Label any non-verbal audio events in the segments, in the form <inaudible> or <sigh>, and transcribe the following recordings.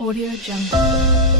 Audio Jungle.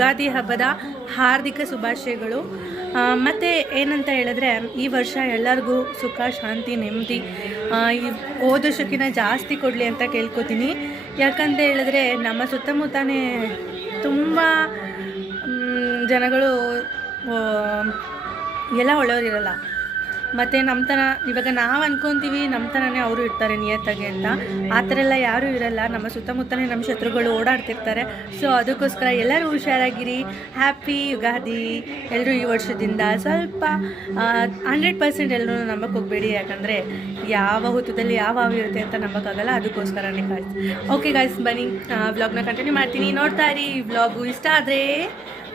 Ugadi ಹಬ್ಬದ ಹಾರ್ದಿಕ ಶುಭಾಶಯಗಳು. ಮತ್ತು ಏನಂತ ಹೇಳಿದ್ರೆ, ಈ ವರ್ಷ ಎಲ್ಲರಿಗೂ ಸುಖ, ಶಾಂತಿ, ನೆಮ್ಮದಿ. ಹೋದ ಜಾಸ್ತಿ ಕೊಡಲಿ ಅಂತ ಕೇಳ್ಕೊತೀನಿ. ಯಾಕಂತ ಹೇಳಿದ್ರೆ, ನಮ್ಮ ಸುತ್ತಮುತ್ತನೇ ತುಂಬ ಜನಗಳು ಎಲ್ಲ ಒಳ್ಳೆಯವರಿರಲ್ಲ ಮತ್ತು ನಮ್ಮ ಥರ ಇವಾಗ ನಾವು ಅನ್ಕೊಂತೀವಿ ನಮ್ಮ ಥರನೇ ಅವರು ಇರ್ತಾರೆ ನಿಯತ್ತಾಗಿ ಅಂತ. ಆ ಥರ ಎಲ್ಲ ಯಾರೂ ಇರಲ್ಲ. ನಮ್ಮ ಸುತ್ತಮುತ್ತಲೇ ನಮ್ಮ ಶತ್ರುಗಳು ಓಡಾಡ್ತಿರ್ತಾರೆ. ಸೊ ಅದಕ್ಕೋಸ್ಕರ ಎಲ್ಲರೂ ಹುಷಾರಾಗಿರಿ. ಹ್ಯಾಪಿ ಯುಗಾದಿ ಎಲ್ಲರೂ ಈ ವರ್ಷದಿಂದ. ಸ್ವಲ್ಪ ಹಂಡ್ರೆಡ್ ಪರ್ಸೆಂಟ್ ಎಲ್ಲರೂ ನಂಬಕ್ಕೆ ಹೋಗಬೇಡಿ. ಯಾಕಂದರೆ ಯಾವ ಹುತ್ತದಲ್ಲಿ ಯಾವ ಹಾವು ಇರುತ್ತೆ ಅಂತ ನಂಬಕ್ಕಾಗಲ್ಲ. ಅದಕ್ಕೋಸ್ಕರನೇ ಗಾಯ್ಸ್ ಓಕೆ ಗಾಯ್ಸ್ ಬನ್ನಿ. ವ್ಲಾಗ್ನ ಕಂಟಿನ್ಯೂ ಮಾಡ್ತೀನಿ. ನೋಡ್ತಾ ಇರಿ. ವ್ಲಾಗು ಇಷ್ಟ ಆದರೆ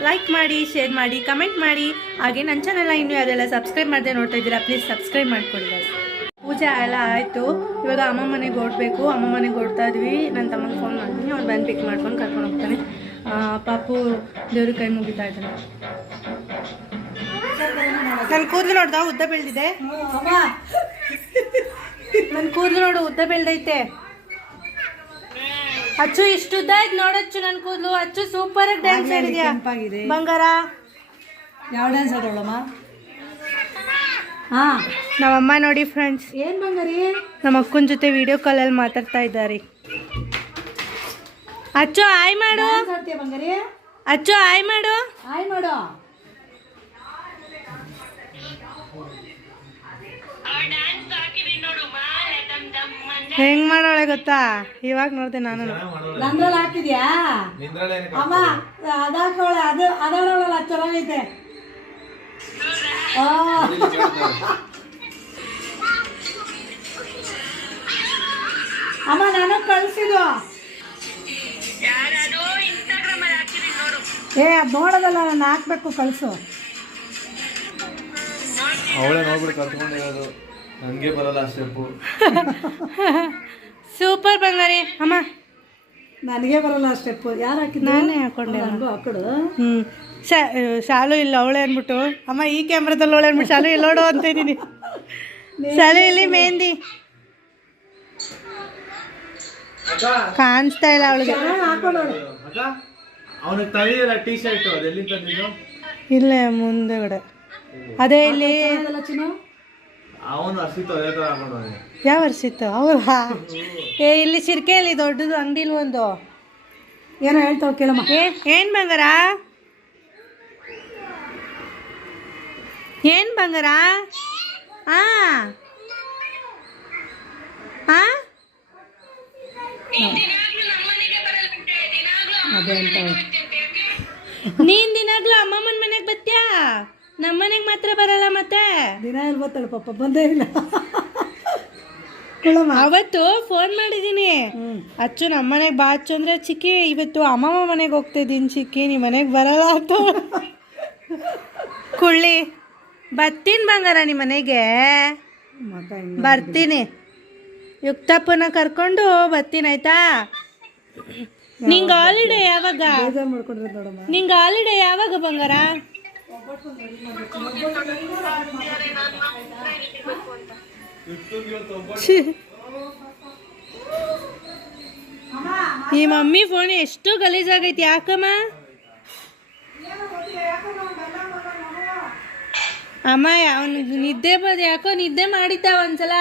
ಲೈಕ್ ಮಾಡಿ ಶೇರ್ ಮಾಡಿ ಕಮೆಂಟ್ ಮಾಡಿ. ಹಾಗೆ ನನ್ನ ಚಾನೆಲ್ ಇನ್ನೂ ಯಾರೆಲ್ಲ ಸಬ್ಸ್ಕ್ರೈಬ್ ಮಾಡದೆ ನೋಡ್ತಾ ಇದ್ದೀರಾ ಪ್ಲೀಸ್ ಸಬ್ಸ್ಕ್ರೈಬ್ ಮಾಡ್ಕೊಳ್ಳಿ. ಪೂಜೆ ಎಲ್ಲ ಆಯಿತು. ಇವಾಗ ಅಮ್ಮ ಮನೆಗೆ ಹೊರಡ್ಬೇಕು. ಅಮ್ಮ ಮನೆಗೆ ಓಡ್ತಾ ಇದ್ವಿ. ನನ್ನ ತಮ್ಮಂಗೆ ಫೋನ್ ಮಾಡ್ತೀನಿ. ಅವ್ನು ಬಂದು ಪಿಕ್ ಮಾಡ್ಕೊಂಡು ಕರ್ಕೊಂಡು ಹೋಗ್ತಾನೆ. ಪಾಪು ದೇವ್ರ ಕೈ ಮುಗಿತಾ ಇದ್ದಾನೆ. ನನ್ನ ಕೂದಲು ನೋಡ್ದ? ಉದ್ದ ಬೆಳೆದಿದೆ. ನನ್ನ ಕೂದಲು ನೋಡು, ಉದ್ದ ಬೆಳೆದೈತೆ. ಅಚ್ಚು ಇಷ್ಟು ಉದ್ದ ಆಯ್ತು ನೋಡಚ್ಚು ನನ್ನ ಕೂದಲು. ಅಚ್ಚು ಸೂಪರ್ ಆಗಿ ಡ್ಯಾನ್ಸ್ ಆಡಿದ್ಯಾ? ಕೆಂಪಾಗಿದೆ. ಬಂಗಾರ? ಯಾವ ಡ್ಯಾನ್ಸ್ ಆಡೋಳಮ್ಮ ಹಾ. ನಮ್ಮಮ್ಮ ನೋಡಿ ಫ್ರೆಂಡ್ಸ್ ಏನ್ ಬಂಗಾರಿ? ನಮ್ಮ ಅಕ್ಕನ ಜೊತೆ ವಿಡಿಯೋ ಕಾಲಲ್ಲಿ ಮಾತಾಡ್ತಾ ಇದ್ದಾರೆ. ಅಚ್ಚು ಆಯ್ ಮಾಡು. ಡ್ಯಾನ್ಸ್ ಆಡ್ತೀಯ ಬಂಗಾರಿ? ಅಚ್ಚು ಆಯ್ ಮಾಡು. ಆಯ್ ಮಾಡು. ಹೆಂಗ್ ಮಾಡೋಳೆ ಗೊತ್ತಾ? ಇವಾಗ ನೋಡ್ದೆ ನಾನು. ನಂದ್ರಲ್ಲಿ ಹಾಕಿದ್ಯಾ? ಅಮ್ಮ ಅದಾಕೋಳೆ ಅದು ಅದಾಡೋಳಲ್ಲ ಚೆನ್ನಾಗೈತೆ. ಅಮ್ಮ ನಾನು ಕಳ್ಸಿದ್ವು. ಏ ಅದು ನೋಡೋದಲ್ಲ ನಾನು ಹಾಕ್ಬೇಕು ಕಳ್ಸು. ಅವಳೇ ನೋಡ್ಬಿಟ್ಟು ಕಲ್ತ್ಕೊಂಡಿರೋದು ನನಗೆ ಬರಲ್ಲ ಸ್ಟೆಪ್ಪು ಸೂಪರ್ <laughs> ಬಂಗಾರಿ ಅಮ್ಮ. ನನಗೆ ಬರಲ್ಲ ಸ್ಟೆಪ್ಪು ಯಾರು ಹಾಕಿದ್ದು? ನಾನೇ ಹಾಕೊಂಡೆ. ನನಗೂ ಹಾಕೊಡು. ಹ್ಮ್. ಶಾ- ಶಾಲು ಇಲ್ಲ ಅವಳೆ ಅಂದ್ಬಿಟ್ಟು ಅಮ್ಮ ಈ ಕ್ಯಾಮ್ರಾದಲ್ಲಿ ಅವಳೆ ಅಂದ್ಬಿಟ್ಟು ಶಾಲು ಇಲ್ಲೋಡು ಅಂತ ಇದ್ದೀನಿ. <laughs> ಶಾಲು ಇಲ್ಲಿ ಮೆಹಂದಿ ಕಾಣಿಸ್ತಾ ಇಲ್ಲ ಅವಳಿಗೆ. ಅವನಿಗೆ ಟೀ ಶರ್ಟು ತಂದಿದ್ದು? ಇಲ್ಲೇ ಮುಂದೆಗಡೆ. ಅದೇ ಇಲ್ಲಿ ಅವನು ಹಸಿತ್ತು ಅದೇ ಥರ ಹಾಕೊಂಡವನೆ ಯಾವ ವರ್ಷ ಇತ್ತು ಹೌದಾ? ಏ ಇಲ್ಲಿ ಸಿರ್ಕೆಯಲ್ಲಿ ದೊಡ್ಡದು ಅಂಗಡಿಲಿ ಒಂದು. ಏನೋ ಹೇಳ್ತಾವ ಕೇಳಮ್ಮ. ಏನ್ ಏನ್ ಬಂಗಾರ? ಏನ್ ಬಂಗಾರ? ಆ? ಆ? ಅದೇ ನೀನ್ ದಿನಾಗ್ಲೂ ಅಮ್ಮಮ್ಮನ ಮನೆಗೆ ಬತ್ತ್ಯಾ ನಮ್ಮ ಮನೆಗೆ ಮಾತ್ರ ಬರಲ್ಲ ಮತ್ತೆ? ದಿನ ಎಲ್ಲಿ ಬರ್ತಾಳೆ ಪಾಪ ಬಂದೇ ಇಲ್ಲ. ಅವತ್ತು ಫೋನ್ ಮಾಡಿದ್ದೀನಿ ಅಚ್ಚು ನಮ್ಮ ಮನೆಗೆ ಬಾ ಅಚ್ಚು ಅಂದ್ರೆ ಚಿಕ್ಕಿ ಇವತ್ತು ಅಮ್ಮಮ್ಮ ಮನೆಗೆ ಹೋಗ್ತಾ ಇದ್ದೀನಿ ಚಿಕ್ಕಿ ನೀ ಮನೆಗೆ ಬರಲ್ಲ ಅಂತ. ಕುಳ್ಳಿ ಬರ್ತೀನಿ ಬಂಗಾರ ನಿಮ್ಮ ಮನೆಗೆ. ಬರ್ತೀನಿ. ಯುಕ್ತಪ್ಪನ ಕರ್ಕೊಂಡು ಬರ್ತೀನಿ ಆಯ್ತಾ? ನಿಂಗೆ ಹಾಲಿಡೇ ಯಾವಾಗ? ನಿಂಗೆ ಹಾಲಿಡೇ ಯಾವಾಗ ಬಂಗಾರ. ಈ ಮಮ್ಮಿ ಫೋನ್ ಎಷ್ಟು ಗಲೀಜಾಗೈತಿ ಯಾಕಮ್ಮ? ಅಮ್ಮ ಅವ್ನಿಗೆ ನಿದ್ದೆ ಬಂದು ಯಾಕೋ ನಿದ್ದೆ ಮಾಡಿದ್ದ ಒಂದ್ಸಲ.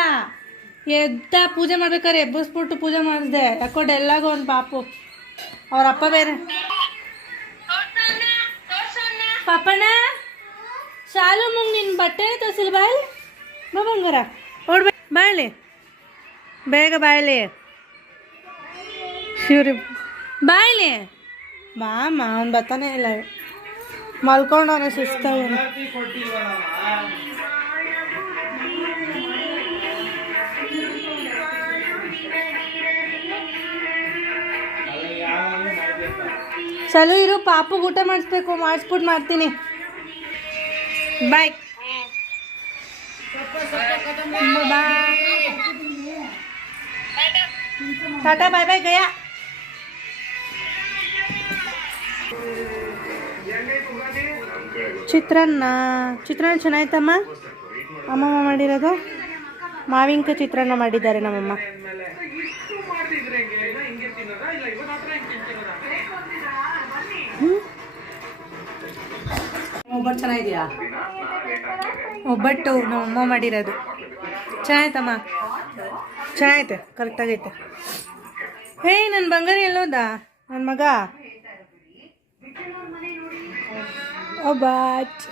ಎದ್ದ ಪೂಜೆ ಮಾಡ್ಬೇಕಾದ್ರೆ ಎಬ್ಬಸ್ಬಿಟ್ಟು ಪೂಜೆ ಮಾಡಿದೆ. ಯಾಕೋ ಡೆಲ್ಲಾಗ ಒಂದು ಪಾಪು. ಅವ್ರ ಅಪ್ಪ ಬೇರೆ. ಪಾಪಣ್ಣ? ಶಾಲು ಮುಂಗ್ ನಿನ್ನ ಬಟ್ಟೆನೇ ತೋರಿಸಿಲ್ಲ ಬಾಯ್ ಬಂಗಾರ. ಓಡ್ಬೇ ಬಾಯಲಿ. ಬೇಗ ಬಾಯಲಿ. ಶಿವ್ರಿ. ಬಾಯಲಿ. ಬಾ ಅಮ್ಮ ಅವ್ನು ಬರ್ತಾನೆ ಇಲ್ಲ. ಮಲ್ಕೊಂಡು ಅವನು. ಸುಸ್ತಾವನು ಚಲೋ ಇರು ಪಾಪು ಊಟ ಮಾಡಿಸ್ಬೇಕು. ಮಾಡಿಸ್ಬಿಟ್ಟು ಮಾಡ್ತೀನಿ. ಬಾಯ್ Bye. ಟಾಟಾ ಬಾಯ್ ಬಾಯ್ ಗಯಾ ಚಿತ್ರಾನ್ನ ಚಿತ್ರಾನ್ನ ಚೆನ್ನಾಯ್ತಮ್ಮ? ಅಮ್ಮಮ್ಮ ಮಾಡಿರೋದು? ಮಾವಿಂಕ ಚಿತ್ರಾನ್ನ ಮಾಡಿದ್ದಾರೆ ನಮ್ಮಮ್ಮ. ಒಬ್ಬಟ್ಟು ಚೆನ್ನಾಗಿದೆಯಾ ಒಬ್ಬಟ್ಟು ನಮ್ಮಮ್ಮ ಮಾಡಿರೋದು. ಚೆನ್ನಾಯ್ತಮ್ಮ? ಚೆನ್ನಾಗೈತೆ, ಕರೆಕ್ಟಾಗೈತೆ. ಹೇ ನನ್ನ ಬಂಗಾರ ಎಲ್ಲೋದ? ನನ್ನ ಮಗ? ಒಬ್ಬಟ್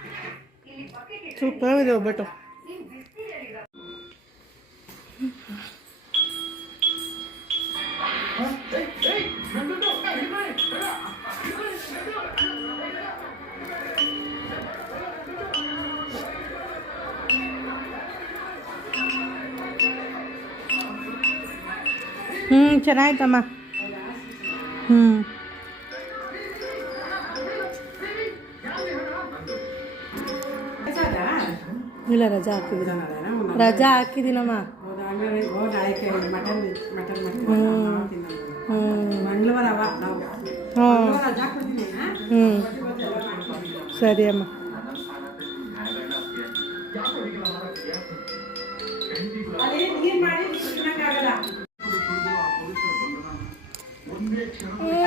ಸೂಪರ್ ಇದೆ ಒಬ್ಬಟ್ಟು. ಚೆನ್ನಾಯ್ತಮ್ಮ. ಹ್ಞೂ ಇಲ್ಲ ರಜಾ ಹಾಕಿದ್ದೀನಿ ರಜಾ ಹಾಕಿದ್ದೀನಮ್ಮ. ಹ್ಞೂ ಸರಿ ಅಮ್ಮ. ಒಂದೇ ನೀರು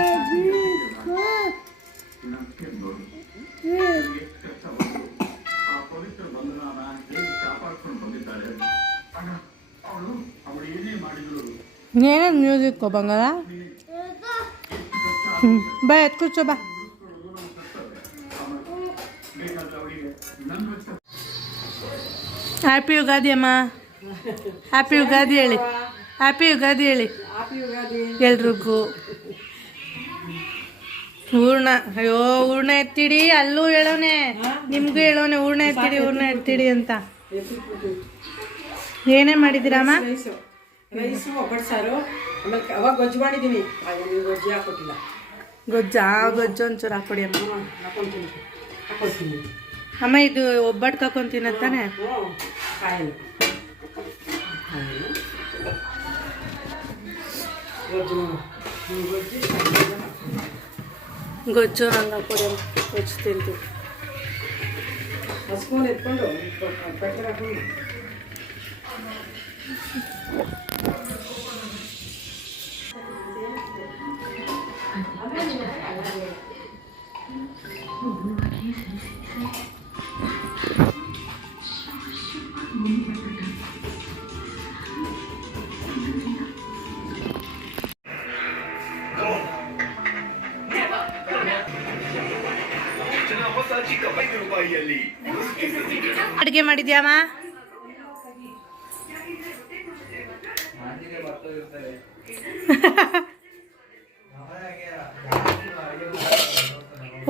ಏನೇನು ಮ್ಯೂಸಿಕ್ ಬಂಗಾರ ಹ್ಞೂ ಬಾ ಎತ್ ಕೂರ್ಚೋ, ಬಾ. ಹ್ಯಾಪಿ ಯುಗಾದಿ ಅಮ್ಮ. ಹ್ಯಾಪಿ ಯುಗಾದಿ ಹೇಳಿ. ಹ್ಯಾಪಿ ಯುಗಾದಿ ಹೇಳಿ. ಎಲ್ರಿಗೂ. ಹೂರ್ಣ, ಅಯ್ಯೋ, ಹೂರ್ಣ ಎತ್ತಿಡಿ, ಅಲ್ಲೂ ಹೇಳೋನೆ. ನಿಮಗೂ ಹೇಳೋನೆ, ಹೂರ್ಣ ಎತ್ತಿಡಿ ಹೂರ್ಣ ಎತ್ತಿಡಿ ಅಂತ. ಏನೇ ಮಾಡಿದ್ದೀರಮ್ಮ ರೈಸು ಒಬ್ಬಟ್ಟು ಸಾರು ಆಮೇಲೆ ಅವಾಗ ಗೊಜ್ಜು ಮಾಡಿದ್ದೀನಿ ನೀವು ಗೊಜ್ಜು ಹಾಕೊಟ್ಟಿಲ್ಲ. ಗೊಜ್ಜ ಗೊಜ್ಜು ಒಂಚೂರು ಹಾಕೊಡಿ ಅಮ್ಮ. ಹ್ಞೂ ಹಾಕೊಡ್ತೀನಿ ಅಮ್ಮ ಇದು ಒಬ್ಬಟ್ಟು ಹಾಕೊಂತೀನಿ ತಾನೆ? ಕಾಯಲು. ಕಾಯಲು. ಗೊಜ್ಜು ಗೊಜ್ಜು. ಗೊಜ್ಜು ನಂಗೆ ಹಾಕೊಡಿ ಅಮ್ಮ. ಗೊಜ್ಜು ತಿಂತೀವಿ. ಹಸ್ಕೊಂಡು ಎತ್ಕೊಂಡು ಹಾಕೊಂಡು ಅಡುಗೆ ಮಾಡಿದ್ಯಾಮ್ಮ?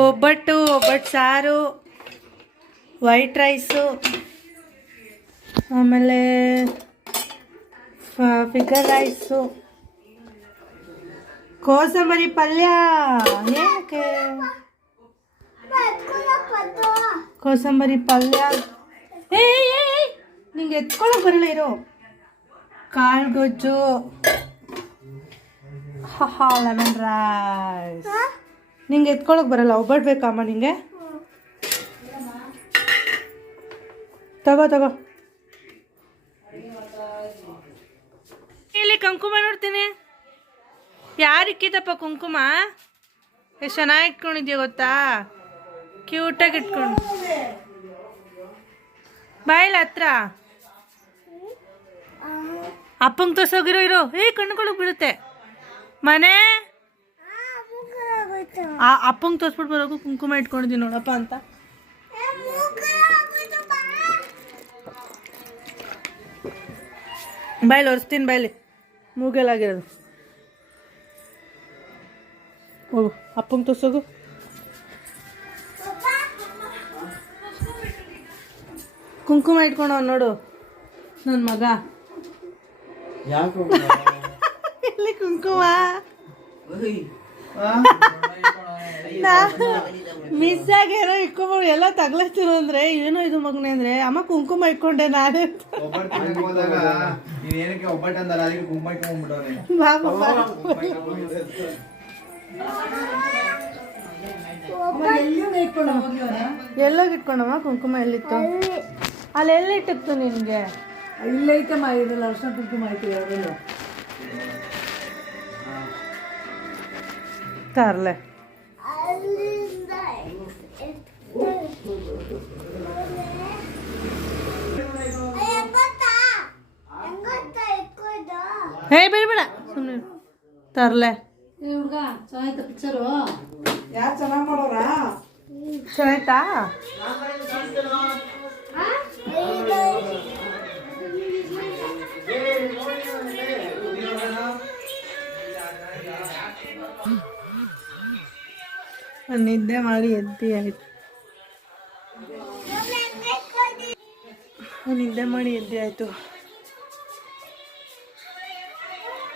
ಒಬ್ಬಟ್ಟು ಒಬ್ಬಟ್ಟು ಸಾರು ವೈಟ್ ರೈಸು ಆಮೇಲೆ ಫಿಗರ್ ರೈಸು ಕೋಸಂಬರಿ ಪಲ್ಯ, ಏನಕ್ಕೆ? ಕೋಸಂಬರಿ ಪಲ್ಯ. ನಿಂಗೆ ಬರಲ್ಲ ಇರೋ. ಕಾಳು ಗೊಜ್ಜು ಲೆಮನ್ ರೈಸ್ ನಿಂಗೆ ಎತ್ಕೊಳ್ಳೋಕೆ ಬರಲ್ಲ ಒಬ್ಬಟ್ಟು ಬೇಕಮ್ಮ ನಿಂಗೆ? ತಗೋ ತಗೋ. ಇಲ್ಲಿ ಕುಂಕುಮ ನೋಡ್ತೀನಿ. ಯಾರಿಕ್ಕಿದಪ್ಪ ಕುಂಕುಮ? ಎಷ್ಟು ಚೆನ್ನಾಗಿ ಇಟ್ಕೊಂಡಿದ್ಯಾ ಗೊತ್ತಾ? ಕ್ಯೂಟಾಗಿ ಇಟ್ಕೊಂಡು. ಬಾಯಿಲ್ಲ ಹತ್ರ. ಅಪ್ಪಂಗೆ ತೋರ್ಸೋಗಿರೋ ಇರೋ. ಏ ಕಣ್ಕೊಳಕ್ ಬೀಳುತ್ತೆ. ಮನೆ? ಆ ಅಪ್ಪಂಗೆ ತೋರ್ಸ್ಬಿಟ್ಟು ಬರೋಕು ಕುಂಕುಮ ಇಟ್ಕೊಂಡಿದ್ದೀನಿ ನೋಡಪ್ಪ ಅಂತ. ಬಾಯ್ಲಿ ಒರೆಸ್ತೀನಿ ಬಾಯ್ಲಿ. ಮೂಗೆಲ್ಲಾಗಿರೋದು ಹೋಗು ಅಪ್ಪಂಗೆ ತೋರ್ಸೋಗು. ಕುಂಕುಮ ಇಟ್ಕೊಂಡು ನೋಡು ನನ್ನ ಮಗ. <laughs> ಎಲ್ಲಿ ಕುಂಕುಮ? ಮಿಸ್ ಆಗಿ ಏನೋ ಇಟ್ಕೊಂಬ ಎಲ್ಲ ತಗ್ಲಾಗ್ತಿರೋ ಅಂದ್ರೆ ಏನೋ ಇದು ಮಗನೆ ಅಂದ್ರೆ ಅಮ್ಮ ಕುಂಕುಮ ಇಟ್ಕೊಂಡೆ ನಾನೇ. ಎಲ್ಲೋಗಿ ಇಟ್ಕೊಂಡಮ್ಮ ಕುಂಕುಮ ಎಲ್ಲಿತ್ತು? ಅಲ್ಲಿ. ಎಲ್ಲಿ ಇಟ್ಟಿತ್ತು ನಿನ್ಗೆ? ಇಲ್ಲೈತಮ್ಮ ಇದ್ರಲ್ಲಿ ಅರ್ಶನ ಕುಂಕುಮ ಐತಿ ತರ್ಲೆ ಹೇ ಬೇಡ ಬೇಡ. ಸುಮ್ಮನೆ ತರ್ಲೆ. ಹುಡುಗ ಚೆನ್ನಾಯ್ತು ಪಿಕ್ಚರು ಯಾರು ಚೆನ್ನಾಗಿ ಮಾಡೋರಾ? ಚೆನ್ನಾಯ್ತಾ? ನಿದ್ದೆ ಮಾಡಿ ಎದ್ದಿ ಆಯ್ತು. ನಿದ್ದೆ ಮಾಡಿ ಎದ್ದೆ ಆಯ್ತು.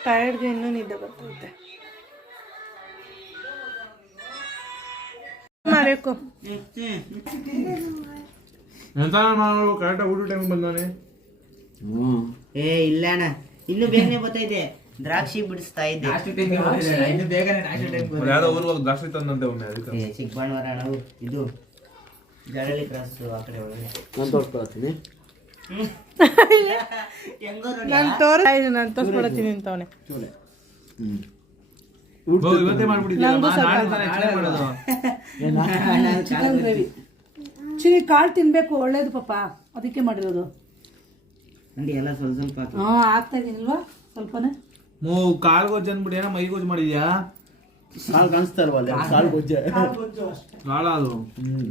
ಟಯರ್ಡ್ಗೆ ಇನ್ನೂ ನಿದ್ದೆ ಬರ್ತೈತೆ. ಎಂತ ಮಾಡೋದು ಕರೆಕ್ಟಾಗಿ ಊಟ ಟೈಮ್ ಬಂದಾನೆ. ಹ್ಞೂ ಏ ಇಲ್ಲ ಅಣ್ಣ. ಇನ್ನು ಬೇಗನೆ ಬರ್ತೈತೆ ದ್ರಾಕ್ಷಿ ಬಿಡಿಸ್ತಾ ಇದ್ದೆ. ಯಾವ್ದೋ ಊರಿಗೆ ಹೋಗಿ ದ್ರಾಕ್ಷಿ ತಂದಂತೆ ಒಮ್ಮೆ ಅದಕ್ಕೆ. ನಾವು ಇದು ಜಡಲಿ ಕ್ರಾಸ್ ಆ ಕಡೆ ಒಳಗೆ ನಾನು ತೋರಿಸ್ಕೊಳ್ತೀನಿ <laughs> ಹೆಂಗೋ ನೋಡಿ ನಾನು ತೋರಿಸ್ ನಾನು ತೋರಿಸ್ಕೊಡತ್ತೀನಿ ಅಂತವನೆ ಓ, ಇವತ್ತೇ ಕಾಳು ತಿನ್ಬೇಕು ಒಳ್ಳೇದು ಪಾಪ. ಅದಕ್ಕೆ ಮಾಡಿರೋದು. ಎಲ್ಲ ಸ್ವಲ್ಪ ಸ್ವಲ್ಪ. ಹಾ ಆಗ್ತಾ ಇದೀನಿಲ್ವಾ? ಸ್ವಲ್ಪನೇ? ಮೂ ಕಾಳು ಗೊಜ್ಜು ಅಂದ್ಬಿಟ್ಟು ಏನೋ ಮೈ ಗೊಜ್ಜು ಮಾಡಿದ್ಯಾ? ಕಾಲ್ ಕಾಣಿಸ್ತಾ ಗೊಜ್ಜೆ. ಕಾಳ ಅದು.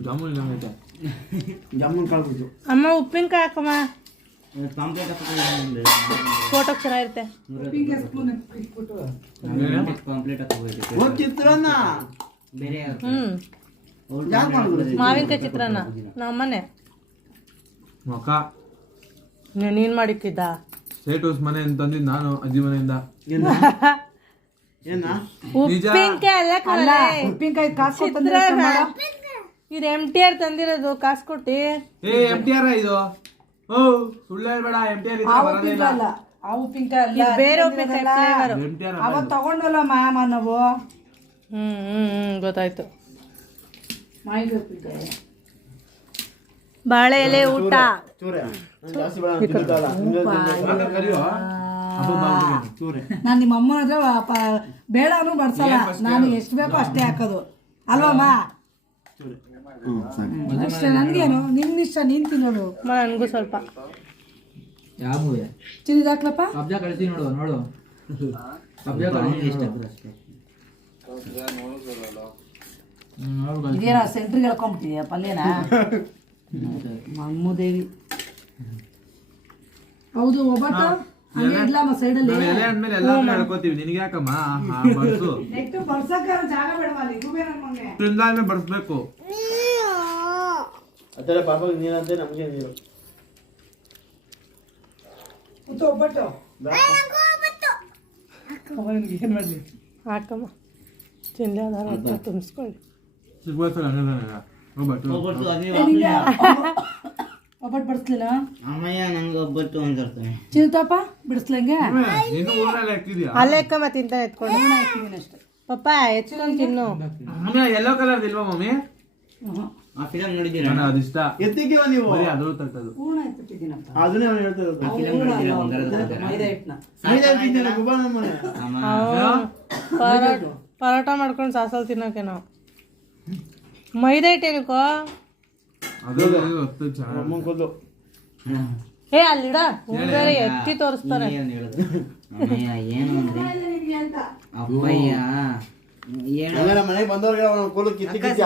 ಜಾಮೂನ್ ನಮಗೆ ಜಾಮೂನ್ ಕಾಳು ಗೊಜ್ಜು. ಅಮ್ಮ ಉಪ್ಪಿನಕಾಯಿ ಹಾಕಮ್ಮ. ಫೋಟೋಗೆ ಚೆನ್ನಾಗಿರುತ್ತೆ. ಚಿತ್ರಾನ್ನ. ಬೇರೆ ಹ್ಮ್. ಮಾವಿನಕಾಯಿ ಚಿತ್ರಾನ್ನ ನಮ್ಮನೆ. ಮೊಕ್ಕ ನೀನ್ ಮಾಡಿಕ್ಕಿದ್ದ ಸ್ಟೇಟ್ ಹೌಸ್ ಮನೆ ಅಂತ ತಂದಿದ್ದು ನಾನು ಅಜ್ಜಿ ಮನೆಯಿಂದ. <laughs> ಉಪ್ಪಿನಕಾಯಿ ಅಲ್ಲ ಅಲ್ಲ ಕಣಲೆ. ಉಪ್ಪಿನಕಾಯಿ ಕಾಸು ಚಿತ್ರಾನ್ನ. ಇದು ಎಂ ಟಿ ಆರ್ ತಂದಿರೋದು ಕಾಸು ಕೊಟ್ಟಿ. ಏ ಎಂ ಟಿ ಆರ್ ಇದು? ಓ ಸುಳ್ಳು ಹೇಳ್ಬೇಡ ಎಂ ಟಿ ಆರ್ ಆ ಇದ್ರೆ ಬರೋದೇ ಇಲ್ಲ. ಉಪ್ಪಿನಕಾಯಿ ಅಲ್ಲ ಆ ಉಪ್ಪಿನಕಾಯಿ ಅಲ್ಲ ಇದು ಬೇರೆ ಉಪ್ಪಿನಕಾಯಿ ಫ್ಲೇವರ್ ಎಂ ಟಿ ಆರ್ ಅವತ್ತು ತಗೊಂಡಲ್ಲ ಮಾಮ ನಾವು. ಗೊತ್ತಾಯ್ತು. ಉಪ್ಪಿನಕಾಯಿ. ಬಾಳೆ ಎಲೆ ಊಟ. ಚೂರೆ. ನಾನು ನಿಮ್ಮ ಅಮ್ಮನ ಹತ್ರ ಬೇಡನು ಬಡ್ಸಲ್ಲ ನಾನು ಎಷ್ಟು ಬೇಕೋ ಅಷ್ಟೇ ಹಾಕೋದು. ಅಲ್ವಾ ಮಾ? ಅಷ್ಟೇ. ನನ್ಗೇನು ನಿನ್ನ ಇಷ್ಟ ನೀನ್ ತಿನ್ನೋದು. ನನಗೂ ಸ್ವಲ್ಪ. ಚಿನ್ನದ ಹಾಕ್ಲಪ್ಪ? ಕಬ್ಜಾ ಕಳಿಸಿ ನೋಡು ನೋಡು. ಕಬ್ಜಾ ಅವ್ನಿಗೆ ಇಷ್ಟ ಆಗ್ತದೆ ಅಷ್ಟೇ. ಇದೇನ ಸೆಂಟ್ರಿಗೆ ಹೇಳ್ಕೊಂಬಿಟ್ಟಿದ್ಯಾ ಪಲ್ಯನಾ? ಮಮ್ಮದೇವಿ ಹೌದು ಒಬ್ಬಟ್ಟ? ಹಂಗೆ ಇಡ್ಲಮ್ಮ ಸೈಡಲ್ಲಿ ನಾವ್ ಎಲೆ ಅಂದ್ಮೇಲೆ ಎಲ್ಲ ಹೇಳ್ಕೊತೀವಿ ನಿನಗೆ ಯಾಕಮ್ಮ ಹಾ, ಬಡ್ಸು? ನೆಟ್ಟು ಬರ್ಸಕ್ಕಾರ ಜಾಗ ಬೇಡವಾ ಅಲ್ಲಿ? ಇದು ಬೇಡ ನಮ್ಗೆ ತಿಂದಾದ್ಮೇಲೆ ಬಡಿಸ್ಬೇಕು ಅದರ ಪಾಪಗೆ ನೀರಂತೆ ನಮಗೆ ನೀರು ಒಬ್ಬಟ್ಟು. ಏನ್ ಮಾಡ್ಲಿ? ಹಾಕಮ್ಮ. ಆಧಾರ ತುಂಬಿಸ್ಕೊಳ್ಳಿ. ಒಬ್ಬಟ್ಟು. ಅದೇ ಒಬ್ಬಟ್ಟು ಬಡಿಸ್ಲಿಲ್ಲ? ಅಮ್ಮಯ್ಯ ನಂಗೆ ಒಬ್ಬಟ್ಟು ಅಂದಿರ್ತಾನೆ ಚಿಂತಪ್ಪ ಬಿಡಿಸ್ಲಂಗೆ? ಇನ್ನು ಊರಲ್ಲಿ ಹಾಕ್ತಿದ್ಯಾ? ಅಲ್ಲೇ ತಿಂತಾನೆ ಎತ್ಕೊಂಡು. ಅಷ್ಟೇ. ಪಪ್ಪ ಎತ್ಕೊಂಡು ತಿನ್ನು. ಎಲ್ಲೋ ಕಲರ್ ಇಲ್ವಾ ಮಮ್ಮಿ? ಆ ಫಿಲಂ ನೋಡಿದ್ದೀರಾ? ನಾನು ಅದಿಷ್ಟ ಎತ್ತಿಗೆ ನೀವು? ಬರೀ ಅದು ತಟ್ಟದು. ಅದನ್ನೇ ಅವ್ನು ಹೇಳ್ತಾ ಇರೋದು. ನೋಡಿದ್ದೀರಾ? ಮೈದಾ ಪರೋಟ ಮಾಡ್ಕೊಂಡು ಸಾಸಲ್ ತಿನ್ನೋಕೆ ನಾವು. ಮೈದಾ ಹಿಟ್ಟೇನಕ್ಕೋ ಏ ಅಲ್ಲಿಡ? ಬೇರೆ ಎತ್ತಿ ತೋರಿಸ್ತಾರೆ. ಏನು ಹೇಳುದು? ಅಮ್ಮಯ್ಯ ಹಂಗಾರೆ ಮನೆಗೆ ಬಂದವ್ರಿಗೆ ಅವ್ನ ಕೂದಲು ಕಿತ್ತಿ ಕಿತ್ತಿ.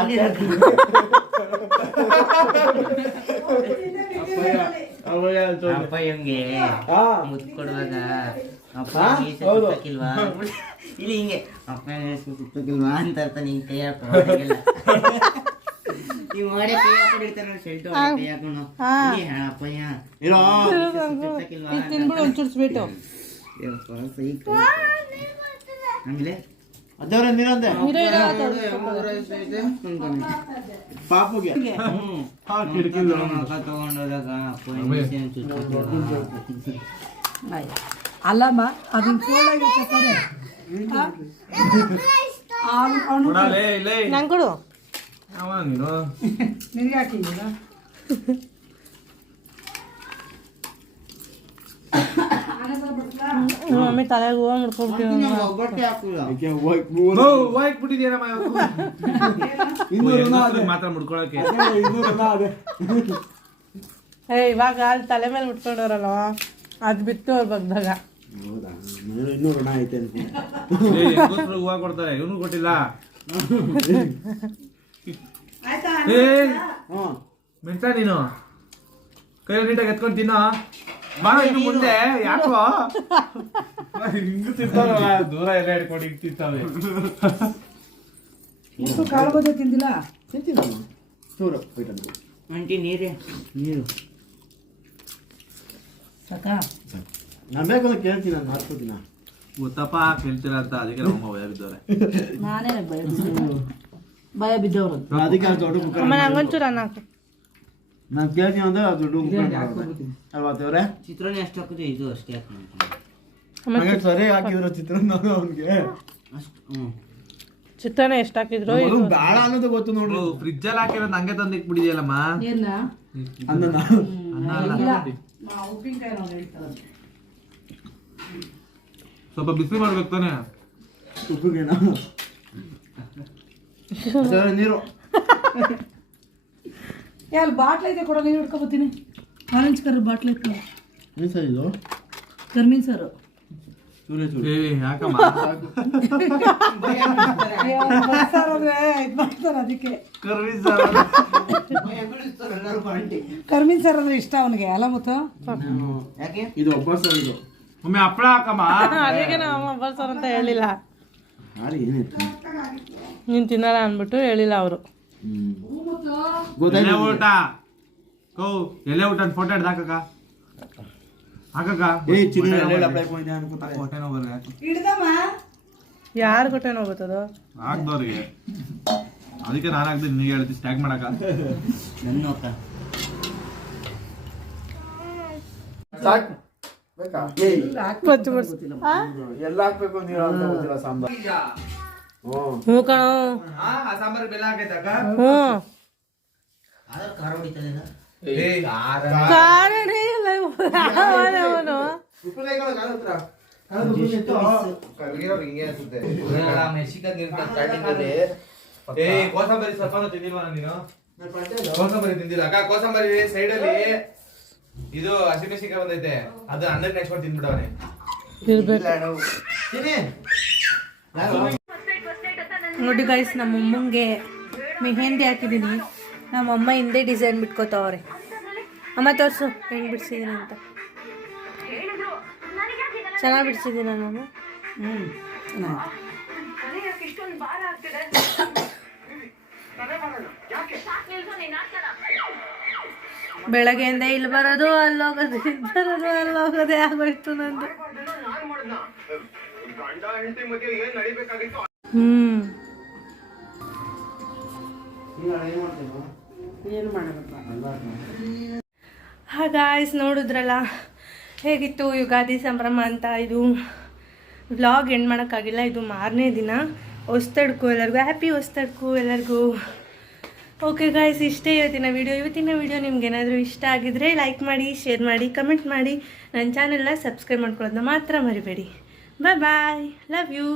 ಅಪ್ಪಯ್ಯಂಗೆ ಕೊಡುವಾಗ ಅಪ್ಪ ಸುತ್ತಕ್ಕಿಲ್ವಾ? ಇಲ್ಲಿ ಹಿಂಗೆ ಅಪ್ಪ ಸುತ್ತಕ್ಕಿಲ್ವಾ ಅಂತ ಅರ್ಥ ಹಿಂಗೆ ಕೈ ಹಾಕೋಲ್ಲ ತಿನ್ಬಿಡು ಒಂಚೂರು ಸ್ವೀಟು. ಆಮೇಲೆ ಅದೇವ್ರೆ. ಪಾಪುಗೆ. ಅಲ್ಲಮ್ಮ ಅದನ್ನ ಫೋನ್ ಆಗಿರ್ತಾರೆ ಅವನು ಕೊಡಲೇ ಇಲ್ಲೇ. ನಂಗೆ ಕೊಡು. ಅವ ನೀನು ನಿನಗೆ ಮಮ್ಮಿ ತಲೆಗೆ ಹೂವು ಮುಡ್ಕೊಂಡ್ಬಿಟ್ಟು ನಾವು ಒಬ್ಬಟ್ಟೆ ಹಾಕಿಲ್ಲ. ಹೋಯ್ಕ್ ಬಿಟ್ಟಿದ್ಯಾರಮ್ಮ ಇವತ್ತು? ಇನ್ನೂರು ಓ, ಋಣ ಹೆಂಗಸ್ರಿಗೆ ಅದೇ. ಮಾತ್ರ ಮುಡ್ಕೊಳಕ್ಕೆ. ಏ ಇವಾಗ ಅಲ್ಲಿ ತಲೆ ಮೇಲೆ ಮುಟ್ಕೊಂಡವ್ರಲ್ಲ ಅದು ಬಿತ್ತು ಅವ್ರು ಬಗ್ದಾಗ. ಇನ್ನೂ ಋಣ ಐತೆ ಹೂವ ಕೊಡ್ತಾರೆ? ಇವನು ಕೊಟ್ಟಿಲ್ಲ. <laughs> ಏ ಹ್ಞೂ. ಮೆಂಟ ನೀನು. ಕೈ ನೀಟಾಗಿ ಎತ್ಕೊಂಡು ತಿನ್ನೋ. ಬಾರೋ ಇನ್ನು ಮುಂದೆ. ಯಾಕೋ? <laughs> ಹಿಂಗೂ ತಿಂತಾರಲ್ಲ ದೂರ ಎಲ್ಲ ಹಿಡ್ಕೊಂಡು ಹಿಂಗ್ ತಿಂತಾವೆ. <laughs> ಇಷ್ಟು ಕಾಳು ಬದ ತಿಂದಿಲ್ಲ? ತಿಂತೀನಿ ಚೂರು ನೀರೇ? ನೀರು. ಸಾಕಾ? ನಾನು ಬೇಕು ಅಂತ ಕೇಳ್ತೀನಿ ನಾನು ಮಾಡ್ಕೋತೀನ ಗೊತ್ತಪ್ಪ ಕೇಳ್ತೀರಾ ಅಂತ. ಅದಕ್ಕೆ ನಮ್ಮ ಭಯ ಬಿದ್ದವ್ರೆ ನಾನೇ ಭಯ <laughs> ಭಯ ಬಿದ್ದವರು ಅದಕ್ಕೆ ಅದು ದೊಡ್ಡ ಕುಕ್ಕರ್ ಅಮ್ಮ ನಂಗೊಂಚೂರು ಅನ್ನ ಹಾಕು ನಾನು ಕೇಳ್ತೀನಿ ಅಂದ್ರೆ ಅದು ದೊಡ್ಡ ಕುಕ್ಕರ್ ಅಲ್ವಾ ದೇವ್ರೆ ಚಿತ್ರಾನ್ನ ಎಷ್ಟು ಹಾಕಿದ್ರೆ ಇದು ಅಷ್ಟೇ ಹಾಕಿ ಹಂಗೆ ಸರಿ ಹಾಕಿದ್ರು ಚಿತ್ರಾನ್ನ ಅವ್ನಿಗೆ ಅಷ್ಟು ಹ್ಞೂ ಚಿತ್ರಾನ್ನ ಎಷ್ಟು ಹಾಕಿದ್ರು ಬಾಳ ಅನ್ನೋದು ಗೊತ್ತು ನೋಡು ಫ್ರಿಜ್ ಅಲ್ಲಿ ಹಾಕಿರೋದು ಹಂಗೆ ತಂದು ಬಿಡಿದೆಯಲ್ಲಮ್ಮ ಏನ ಅನ್ನನ ಅನ್ನ ಅಲ್ಲ ಉಪ್ಪಿನಕಾಯಿ ನಾವು ಹೇಳ್ತಾರೆ ಸ್ವಲ್ಪ ಬಿಸಿ ಮಾಡ್ಬೇಕು ತಾನೆ ಉಪ್ಪಿಗೆನ ನೀರು. <laughs> ಯಾರು ಅಲ್ಲಿ ಬಾಟ್ಲ್ ಐತೆ ಕೊಡೋ ನೀರು ಹಿಡ್ಕೊಬತ್ತೀನಿ ಆರೆಂಜ್ ಕಲರ್ ಬಾಟ್ಲ ಇತ್ತು ಏನು ಸರ್ ಇದು? ಕರ್ಮೀನ್ ಸರ್. ಅದಕ್ಕೆ ಕರ್ವಿ ಸಾರು. ಕರ್ಮೀನ್ ಸರ್ ಅಂದ್ರೆ ಇಷ್ಟ ಅವನಿಗೆ ಅಲ್ಲ ಮುತ್ತು? ಯಾಕೆ ಇದು ಒಬ್ಬ ಸರ್ ಇದು. ಒಮ್ಮೆ ಹಪ್ಪಳ ಹಾಕಮ್ಮ. <laughs> ಅದಕ್ಕೆ ನಾವು ಸರ್ ಅಂತ ಹೇಳಿಲ್ಲ. ನೀನು ತಿನ್ನಲ್ಲ ಅಂದ್ಬಿಟ್ಟು ಹೇಳಿಲ್ಲ ಅವರು. ಎಲೆ ಊಟ. ಕೋ ಎಲೆ ಊಟ ಫೋಟೋ ಹಿಡ್ದು ಹಾಕಕ್ಕ. ಹಾಕಕ್ಕ. ಹೊಟ್ಟೆ ನೋವು ಹಾಕ್ದವ್ರಿಗೆ ಅದಕ್ಕೆ ನಾನು ಹಾಕ್ದೆ ನೀ ಹೇಳ್ತೀನಿ ಸ್ಟ್ಯಾಕ್ ಮಾಡಕ್ಕ. ನನ್ನ ಅಕ್ಕ ಸಾಕು. ಬೇಕಾ? ಎಲ್ಲ ಹಾಕ್ಬೇಕು ನೀರು ಅಂತ ಗೊತ್ತಿಲ್ಲ ಸಾಂಬಾರ್. ಹ್ಞೂ ಕಣೋ. ಸಾಂಬಾರ್ ಬೆಲ್ಲ ಹಾಕೈತಕ್ಕ? ಹ್ಞೂ. ಕಾರಣೇ ಅವನು ಏ ಕೋಸಂಬರಿ ಸ್ವಲ್ಪ ತಿಂದಿಲ್ವಾ ನೀನು ಕೋಸಂಬರಿ ತಿಂದಿಲ್ಲ. ಅಕ್ಕ ಕೋಸಂಬರಿ ಸೈಡ್ ಅಲ್ಲಿ ಇದು ಹಸಿಮೆಣಸಿನ್ಕಾಯಿ ಬಂದೈತೆ. ಅದು ಅಂದ್ರೆ ನೆಚ್ಕೊಂಡು ತಿಂದ್ಬಿಡವನೆ ನೋಡಿ ಗೈಸ್ ನಮ್ಮ ಅಮ್ಮಂಗೆ ಮೆಹೆಂದಿ ಹಾಕಿದ್ದೀನಿ ನಮ್ಮ ಅಮ್ಮ ಹಿಂದೆ ಡಿಸೈನ್ ಬಿಟ್ಕೋತಾವ್ರೆ. ಅಮ್ಮ ತೋರಿಸು ಹೆಂಗ್ ಬಿಡಿಸಿದ್ದೀನಿ ಅಂತ. ಚೆನ್ನಾಗಿ ಬಿಡಿಸಿದ್ದೀನಿ ನಾನು? ಬೆಳಗ್ಗೆಯಿಂದ ಇಲ್ಲಿ ಬರೋದು ಅಲ್ಲಿ ಹೋಗೋದು ಇಲ್ಲಿ ಬರೋದು ಅಲ್ಲಿ ಹೋಗೋದೇ ಆಗೋಯ್ತು ನಂದು. ಹ್ಮ್. ಏನು ಮಾಡಬೇಕು ಗಾಯ್ಸ್ ನೋಡಿದ್ರಲ್ಲ? ಹೇಗಿತ್ತು ಯುಗಾದಿ ಸಂಭ್ರಮ ಅಂತ ಇದು? ವ್ಲಾಗ್ ಎಂಡ್ ಮಾಡೋಕ್ಕಾಗಿಲ್ಲ, ಇದು ಮಾರನೇ ದಿನ. ಹೊಸ್ತಡ್ಕು ಎಲ್ಲರಿಗೂ ಹ್ಯಾಪಿ ಹೊಸ್ತಡ್ಕು ಎಲ್ಲರಿಗೂ. ಓಕೆ ಗಾಯ್ಸ್ ಇಷ್ಟೇ ಇವತ್ತಿನ ವಿಡಿಯೋ ಇವತ್ತಿನ ವಿಡಿಯೋ ನಿಮ್ಗೆ ಏನಾದರೂ ಇಷ್ಟ ಆಗಿದ್ರೆ ಲೈಕ್ ಮಾಡಿ ಶೇರ್ ಮಾಡಿ ಕಮೆಂಟ್ ಮಾಡಿ. ನನ್ನ ಚಾನೆಲ್ನ ಸಬ್ಸ್ಕ್ರೈಬ್ ಮಾಡ್ಕೊಳ್ಳೋದನ್ನ ಮಾತ್ರ ಮರಿಬೇಡಿ. ಬಾಯ್ ಬಾಯ್ ಲವ್ ಯು